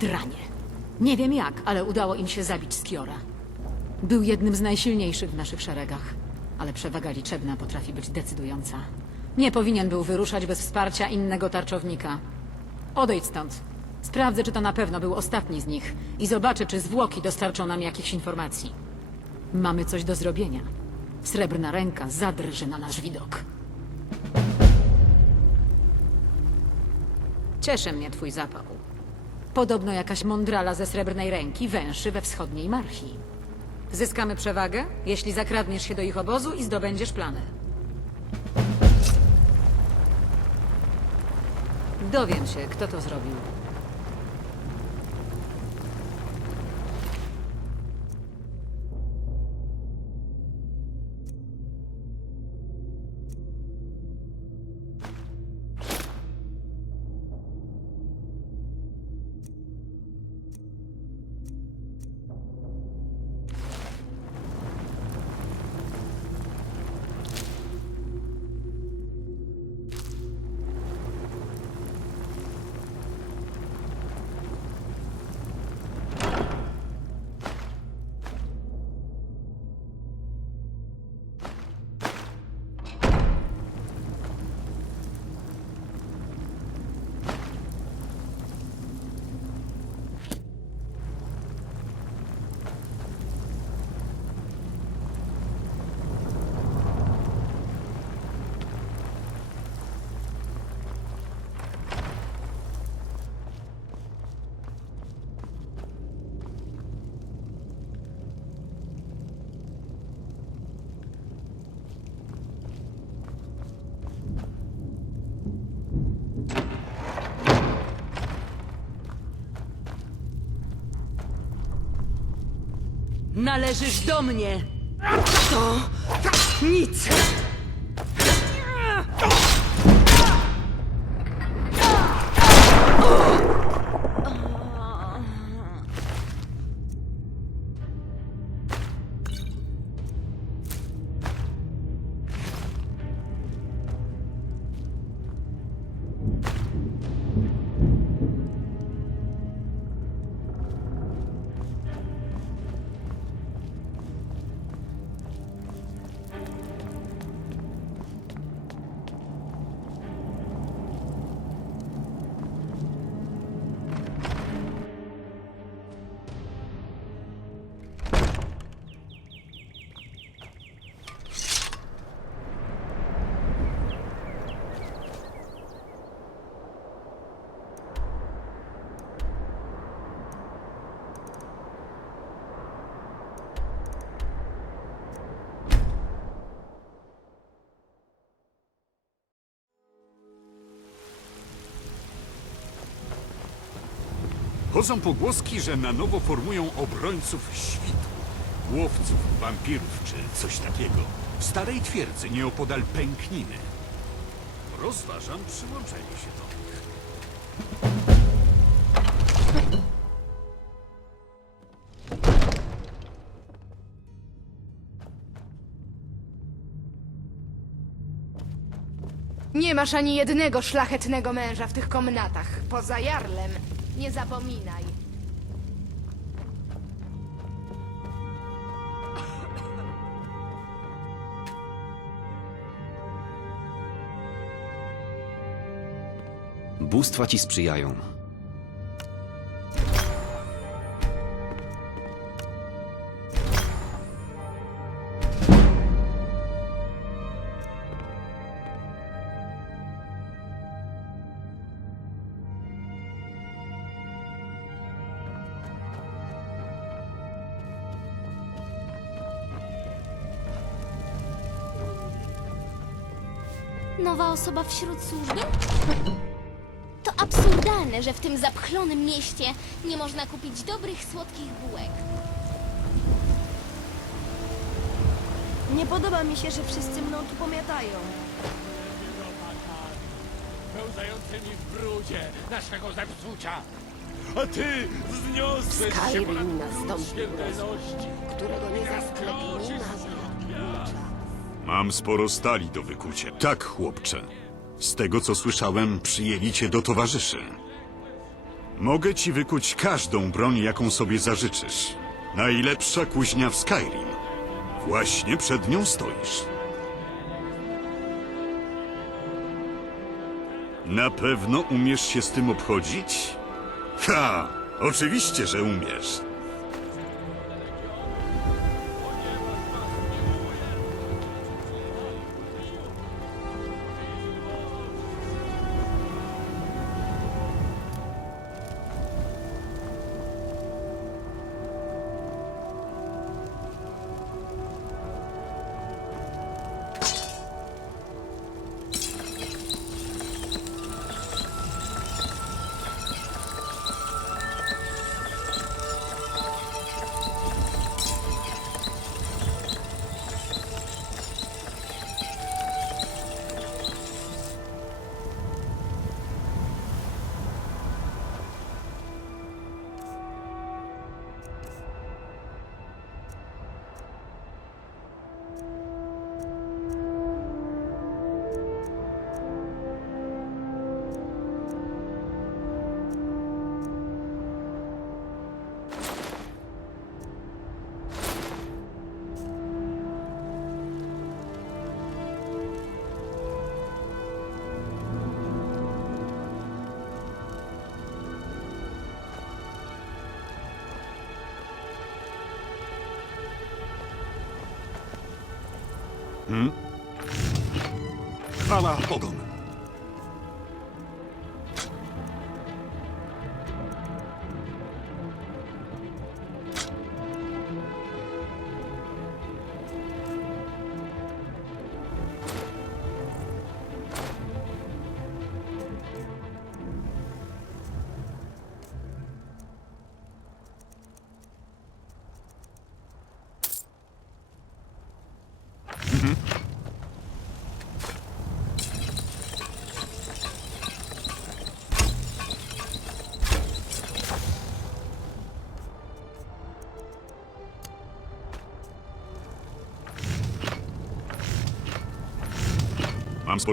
Dranie. Nie wiem jak, ale udało im się zabić Skiora. Był jednym z najsilniejszych w naszych szeregach, ale przewaga liczebna potrafi być decydująca. Nie powinien był wyruszać bez wsparcia innego tarczownika. Odejdź stąd. Sprawdzę, czy to na pewno był ostatni z nich i zobaczę, czy zwłoki dostarczą nam jakichś informacji. Mamy coś do zrobienia. Srebrna ręka zadrży na nasz widok. Cieszy mnie twój zapał. Podobno jakaś mądrala ze srebrnej ręki węszy we wschodniej marchi. Zyskamy przewagę, jeśli zakradniesz się do ich obozu i zdobędziesz plany. Dowiem się, kto to zrobił. Należysz do mnie! To nic! Chodzą pogłoski, że na nowo formują obrońców świtu. Łowców, wampirów czy coś takiego. W starej twierdzy nieopodal pękniny. Rozważam przyłączenie się do nich. Nie masz ani jednego szlachetnego męża w tych komnatach. Poza Jarlem. Nie zapominaj. Bóstwa ci sprzyjają. Nowa osoba wśród służby? To absurdalne, że w tym zapchlonym mieście nie można kupić dobrych, słodkich bułek. Nie podoba mi się, że wszyscy mną tu pomiatają. pełzającymi w brudzie naszego zepsucia. A ty zniosłeś się Skyrim ponad nastąpił śmiertelności. którego nie zasklepi nienawiść. Mam sporo stali do wykucia. Tak, chłopcze. Z tego co słyszałem, przyjęli cię do towarzyszy. Mogę ci wykuć każdą broń, jaką sobie zażyczysz. Najlepsza kuźnia w Skyrim. Właśnie przed nią stoisz. Na pewno umiesz się z tym obchodzić? Ha! Oczywiście, że umiesz. Chwała Bogom!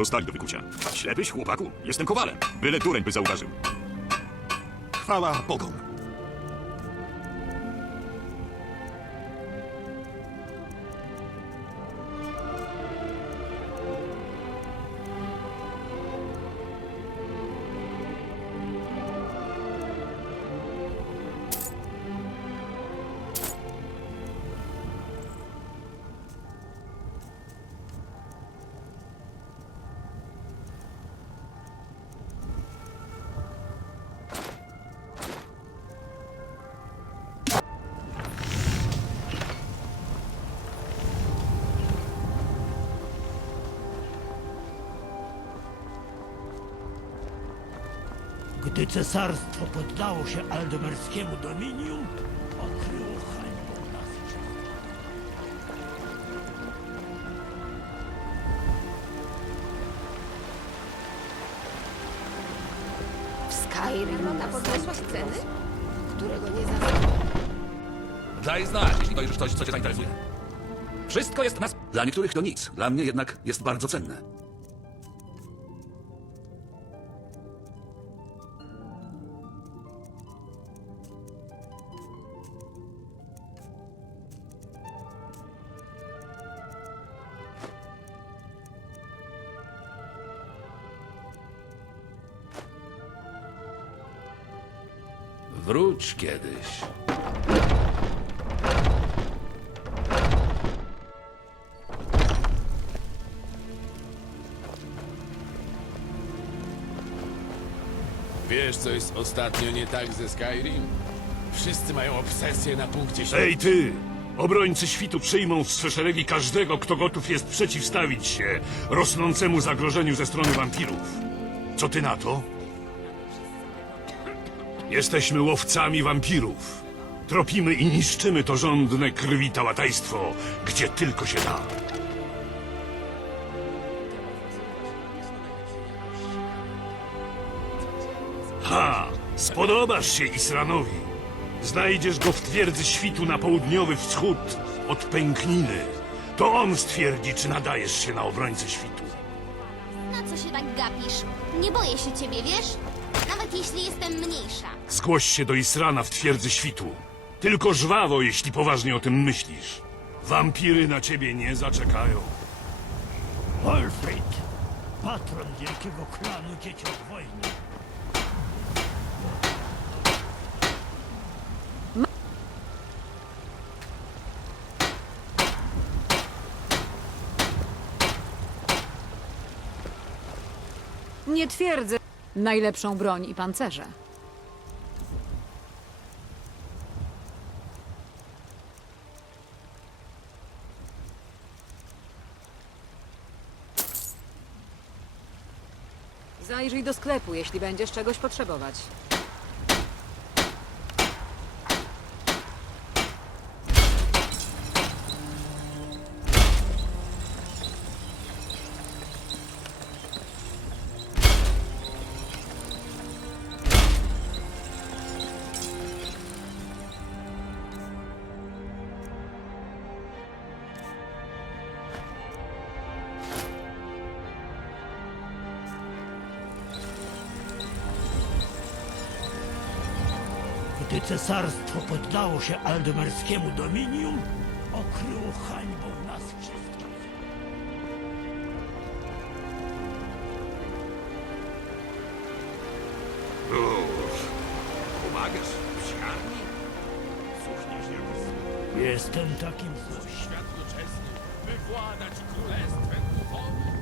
Sporo do wykucia. Ślepyś, chłopaku? Jestem kowalem. Byle tureń by zauważył. Chwała Bogom! Gdy cesarstwo poddało się aldomerskiemu dominium, okryło hańbą nas W Skyrim na podniosłaś ceny? Którego nie zaznaczył. Daj znać, jeśli to już coś, co cię zainteresuje. Wszystko jest nas. Dla niektórych to nic, dla mnie jednak jest bardzo cenne. Wróć kiedyś. Wiesz, co jest ostatnio nie tak ze Skyrim? Wszyscy mają obsesję na punkcie śmierci. Ej ty! Obrońcy świtu przyjmą w swe szeregi każdego, kto gotów jest przeciwstawić się rosnącemu zagrożeniu ze strony wampirów. Co ty na to? Jesteśmy łowcami wampirów. Tropimy i niszczymy to żądne krwi tałatajstwo, gdzie tylko się da. Ha! Spodobasz się Isranowi. Znajdziesz go w twierdzy świtu na południowy wschód od pękniny. To on stwierdzi, czy nadajesz się na obrońcę świtu. Na co się tak gapisz? Nie boję się ciebie, wiesz? Nawet nawet jeśli jestem mniejsza. Zgłoś się do Israna w twierdzy świtu. Tylko żwawo, jeśli poważnie o tym myślisz. Wampiry na ciebie nie zaczekają. Wolfried, patron wielkiego klanu Dzieciąt Wojny. Nie twierdzę. Najlepszą broń i pancerze. Zajrzyj do sklepu, jeśli będziesz czegoś potrzebować. Gdy cesarstwo poddało się aldemerskiemu dominium, okryło hańbą nas wszystkich. Pomagasz w psiarni? Jestem takim coś. Świat doczesny, by władać królestwem duchowym.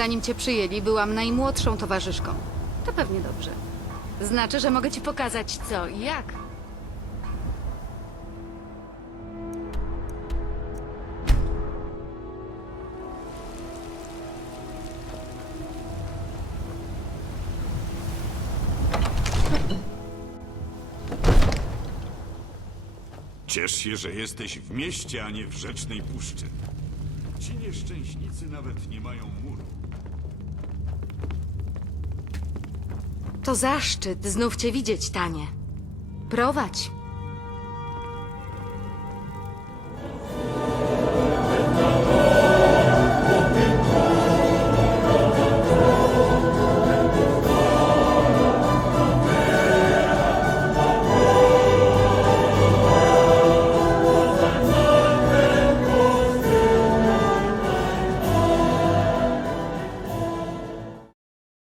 Zanim cię przyjęli, byłam najmłodszą towarzyszką. To pewnie dobrze. Znaczy, że mogę ci pokazać co i jak. Ciesz się, że jesteś w mieście, a nie w rzecznej puszczy. Ci nieszczęśnicy nawet nie mają To zaszczyt znów cię widzieć, Tanie. Prowadź.